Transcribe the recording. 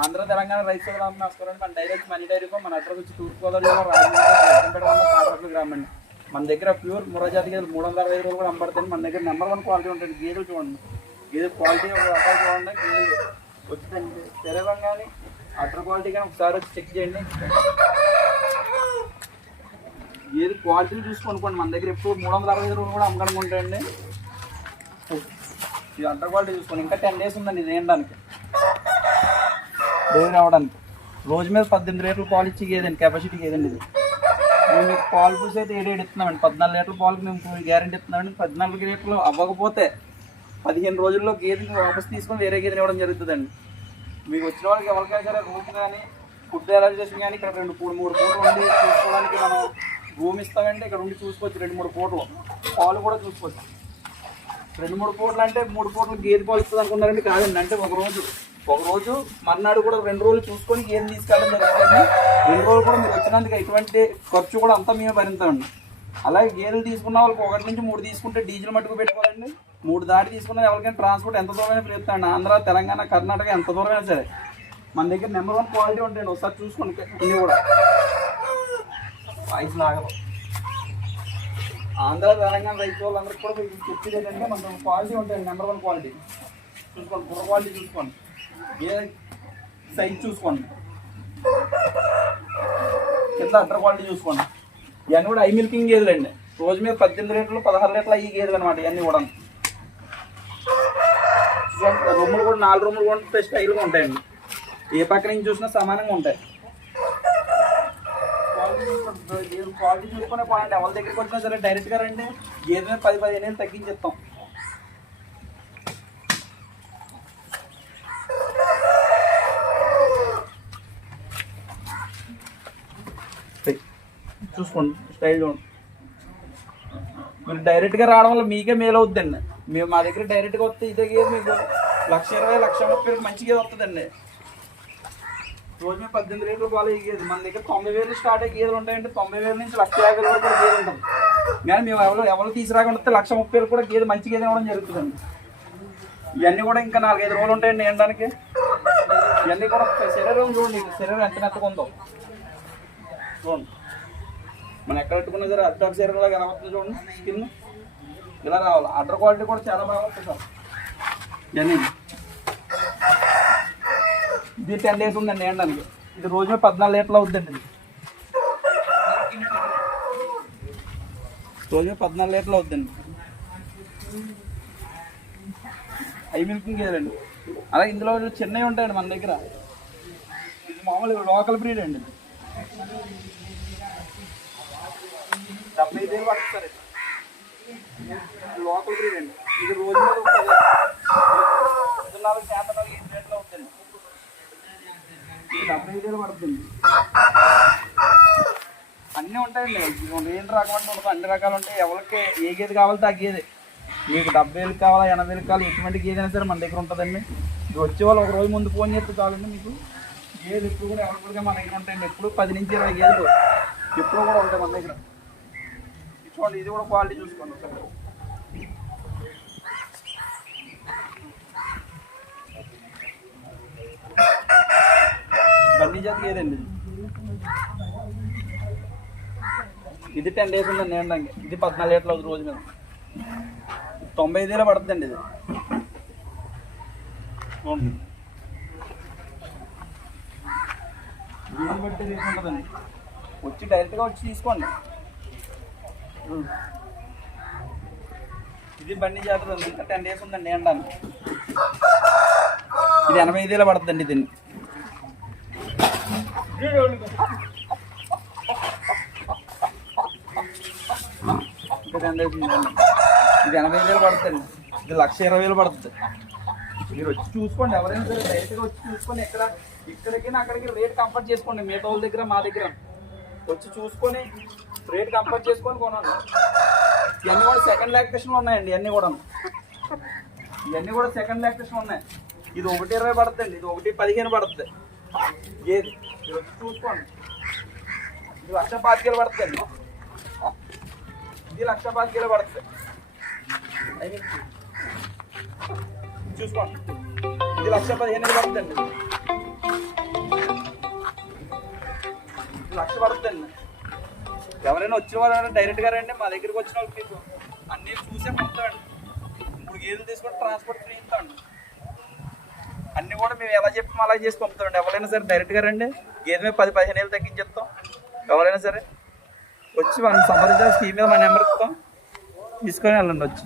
ఆంధ్ర తెలంగాణ రైతు సోదరులకు నమస్కారం మన డైరెక్ట్ మనీ డైరీ మన అడ్రస్ వచ్చి తూర్పుగోదావరి రాజమండ్రి మండలం గ్రామం అండి మన దగ్గర ప్యూర్ మురజాతి గేదెలు మూడు వందల అరవై రూపాయలు కూడా అమ్మబడుతుంది మన దగ్గర నెంబర్ వన్ క్వాలిటీ ఉంటుంది గేదెలు చూడండి. గేదె క్వాలిటీ ఒక రకాలు చూడండి గేదెలు వచ్చిందండి. శరీరం కానీ అటర్ క్వాలిటీ కానీ ఒకసారి వచ్చి చెక్ చేయండి. ఏది క్వాలిటీ చూసుకొనుకోండి మన దగ్గర ఎప్పుడు మూడు వందల అరవై రూపాయలు కూడా అమ్మకడం ఉంటాయండి ఇది అంటర్ క్వాలిటీ చూసుకోండి. ఇంకా టెన్ డేస్ ఉందండి ఇది వేయడానికి. డెలివరీ రావడానికి. రోజు మీద పద్దెనిమిది లీటర్లు పాలు ఇచ్చి గేదండి కెపాసిటీ గేదండి ఇది. మేము మీకు పాలు పూసి అయితే ఏడేడు ఇస్తున్నామండి. పద్నాలుగు లీటర్ల పాలకు మేము గ్యారంటీ ఇస్తున్నామండి. పద్నాలుగు లీటర్లు అవ్వకపోతే పదిహేను రోజుల్లో గేదెని వాపస్ తీసుకొని వేరే గేదెని ఇవ్వడం జరుగుతుందండి. మీకు వచ్చిన వాళ్ళకి ఎవరికైనా సరే రూమ్ కానీ ఫుడ్ అలర్జేషన్ కానీ ఇక్కడ రెండు మూడు మూడు పూటలు ఉండి చూసుకోవడానికి మనం రూమ్ ఇస్తామండి. ఇక్కడ ఉండి చూసుకోవచ్చు రెండు మూడు పూటలు పాలు కూడా చూసుకోవచ్చు. రెండు మూడు పూటలు అంటే మూడు పూటలు గేదె పాలు ఇస్తుంది అనుకున్నారండి కాదండి. అంటే ఒక రోజు ఒక రోజు మర్నాడు కూడా రెండు రోజులు చూసుకొని ఏం తీసుకెళ్ళడం జరుగుతుంది రెండు రోజులు కూడా మీరు వచ్చినందుకు ఎటువంటి ఖర్చు కూడా అంతా మేమే భరించండి అలాగే గేదెలు తీసుకున్న వాళ్ళకి ఒకటి నుంచి మూడు తీసుకుంటే డీజిల్ మట్టుకు పెట్టుకోవాలండి. మూడు దాటి తీసుకున్న ఎవరికైనా ట్రాన్స్పోర్ట్ ఎంత దూరమైనా పెరుగుతాయండి ఆంధ్ర తెలంగాణ కర్ణాటక ఎంత దూరమైనా సరే. మన దగ్గర నెంబర్ వన్ క్వాలిటీ ఉంటాయండి. ఒకసారి చూసుకోండి. ఇన్ని కూడా. వాయిస్ లాగదు ఆంధ్ర తెలంగాణ రైతు వాళ్ళందరికీ కూడా మీకు చెప్పేది ఏంటంటే మన క్వాలిటీ ఉంటాయండి. నెంబర్ వన్ క్వాలిటీ చూసుకోండి బుర్ర క్వాలిటీ చూసుకోండి. ఏ సైజ్ చూసుకోండి. కింద అడ్డర్ క్వాలిటీ చూసుకోండి. ఇవన్నీ కూడా ఐ మిల్కింగ్ గేదెలు అండి రోజు మీద పద్దెనిమిది లీటర్లు పదహారు లీటర్లు అయ్యి గేదెలు అనమాట ఇవన్నీ కూడా రూములు కూడా నాలుగు రూములు కూడా స్టైల్గా ఉంటాయండి. ఏ పక్క నుంచి చూసినా సమానంగా ఉంటాయి. క్వాలిటీ చూసుకునే పాయింట్ ఎవరి దగ్గరికి వచ్చినా సరే డైరెక్ట్గా రండి. గేదె మీద పది పదిహేను తగ్గించి తగ్గించేస్తాం. చూసుకోండి స్టైల్ చూడండి. మీరు డైరెక్ట్గా రావడం వల్ల మీకే మేలు అవుతుందండి మేము మా దగ్గర డైరెక్ట్గా వస్తే ఇదే గేర్ మీకు లక్ష ఇరవై లక్ష ముప్పై మంచి గేదె వస్తుందండి. రోజు మేము పద్దెనిమిది లీటర్లు పాలు గేదె మన దగ్గర తొంభై వేలు స్టార్ట్ అయ్యే గేదెలు ఉంటాయంటే తొంభై వేల నుంచి లక్ష యాభై వరకు కూడా గేదె ఉంటుంది. కానీ మేము ఎవరు ఎవరు తీసుకురాకుండా లక్ష ముప్పై వేలు కూడా గేదె మంచి గేదె ఇవ్వడం జరుగుతుందండి. ఇవన్నీ కూడా ఇంకా నాలుగైదు రోజులు ఉంటాయండి వేయడానికి ఇవన్నీ కూడా శరీరం చూడండి. శరీరం ఎంత మెత్తగా ఉందో. చూడండి. మనం ఎక్కడ పెట్టుకున్నా సరే అడ్డాకు శరీరంలో కనబడుతుంది చూడండి స్కిన్ ఇలా రావాలి. అడ్డర్ క్వాలిటీ కూడా చాలా బాగా వస్తుంది సార్. ఇవన్నీ. ఇది టెన్ డేస్ ఉందండి ఏంటనికి ఇది రోజు పద్నాలుగు లీటర్లు అవుతుందండి ఇది. రోజు పద్నాలుగు లీటర్లు అవుతుందండి ఐ మిల్కింగ్ గేదండి అలాగే ఇందులో చిన్నవి ఉంటాయండి మన దగ్గర. ఇది మామూలు లోకల్ బ్రీడ్ అండి. డెబ్బై ఐదు వేలు పడుతుంది లోకల్ బ్రీడ్ అండి ఇది రోజు మీద నాలుగు శాతం నాలుగు రేట్లో అవుతుంది డెబ్బై ఐదు వేలు పడుతుంది అన్నీ ఉంటాయండి ఏం రకం అంటే ఉండదు అన్ని రకాలు ఉంటాయి ఎవరికి ఏ గేది కావాలో ఆ మీకు డెబ్బై వేలు కావాలా ఎనభై వేలు కావాలి ఎటువంటి గేదె సరే మన దగ్గర ఉంటుందండి ఇది వచ్చే వాళ్ళు ఒక రోజు ముందు ఫోన్ చేస్తే చాలండి మీకు గేదెలు ఎప్పుడు కూడా ఎవరికి కూడా మన దగ్గర ఉంటాయండి ఎప్పుడు పది నుంచి ఇరవై గేదెలు ఎప్పుడు కూడా ఉంటాయి మన దగ్గర చూడండి ఇది కూడా క్వాలిటీ చూసుకోండి ఒకసారి. బన్నీ జాతి ఏదండి ఇది? ఇది టెన్ డేస్ ఉందండి నేనండి ఇది పద్నాలుగు లీటర్లు అవుతుంది రోజు మీద తొంభై ఐదు వేలు పడుతుందండి ఇది. చూడండి దీన్ని బట్టి వచ్చి డైరెక్ట్గా వచ్చి తీసుకోండి. ఇది బండి జాతర ఉంది. ఇంకా టెన్ డేస్ ఉందండి నేనడానికి ఇది ఎనభై ఐదు వేలు పడుతుందండి దీన్ని. ఇంకా టెన్ డేస్ ఉందండి. ఇది ఎనభై ఐదేళ్ళు పడుతుందండి. ఇది లక్ష ఇరవై వేలు పడుతుంది. మీరు వచ్చి చూసుకోండి ఎవరైనా సరే డైరెక్ట్గా వచ్చి చూసుకొని ఇక్కడ ఇక్కడికి అక్కడికి రేట్ కంఫర్ట్ చేసుకోండి. మిగతా వాళ్ళ దగ్గర మా దగ్గర. వచ్చి చూసుకొని రేట్ కంపేర్ చేసుకొని కొనండి ఇవన్నీ కూడా సెకండ్ లాక్టేషన్లో ఉన్నాయండి ఇవన్నీ కూడా ఇవన్నీ కూడా సెకండ్ లాక్టేషన్ ఉన్నాయి. ఇది ఒకటి ఇరవై పడుతుంది ఇది ఒకటి పదిహేను పడుతుంది. ఏది? చూసుకోండి. ఇది లక్ష పాతికేలు పడుతుంది ఇది లక్ష పాతికేలు పడుతుంది. చూసుకోండి. ఇది లక్ష పదిహేను పడుతుంది లక్ష పడుతుంది అండి. ఎవరైనా వచ్చిన వాళ్ళు డైరెక్ట్గా రండి మా దగ్గరికి వచ్చిన వాళ్ళకి మీకు అన్నీ చూసే పంపుతామండి ఇప్పుడు గేదెలు తీసుకుంటే ట్రాన్స్పోర్ట్ ఫ్రీ ఇస్తామండి అన్నీ కూడా మేము ఎలా చెప్పి అలా చేసి పంపుతామండి. ఎవరైనా సరే డైరెక్ట్గా రండి గేదె మీద పది పదిహేను ఏళ్ళు తగ్గించేస్తాం ఎవరైనా సరే వచ్చి మనం సంప్రదించాల్సిన స్కీమ్ మీద మన నెంబర్ ఇస్తాం తీసుకొని వెళ్ళండి వచ్చి.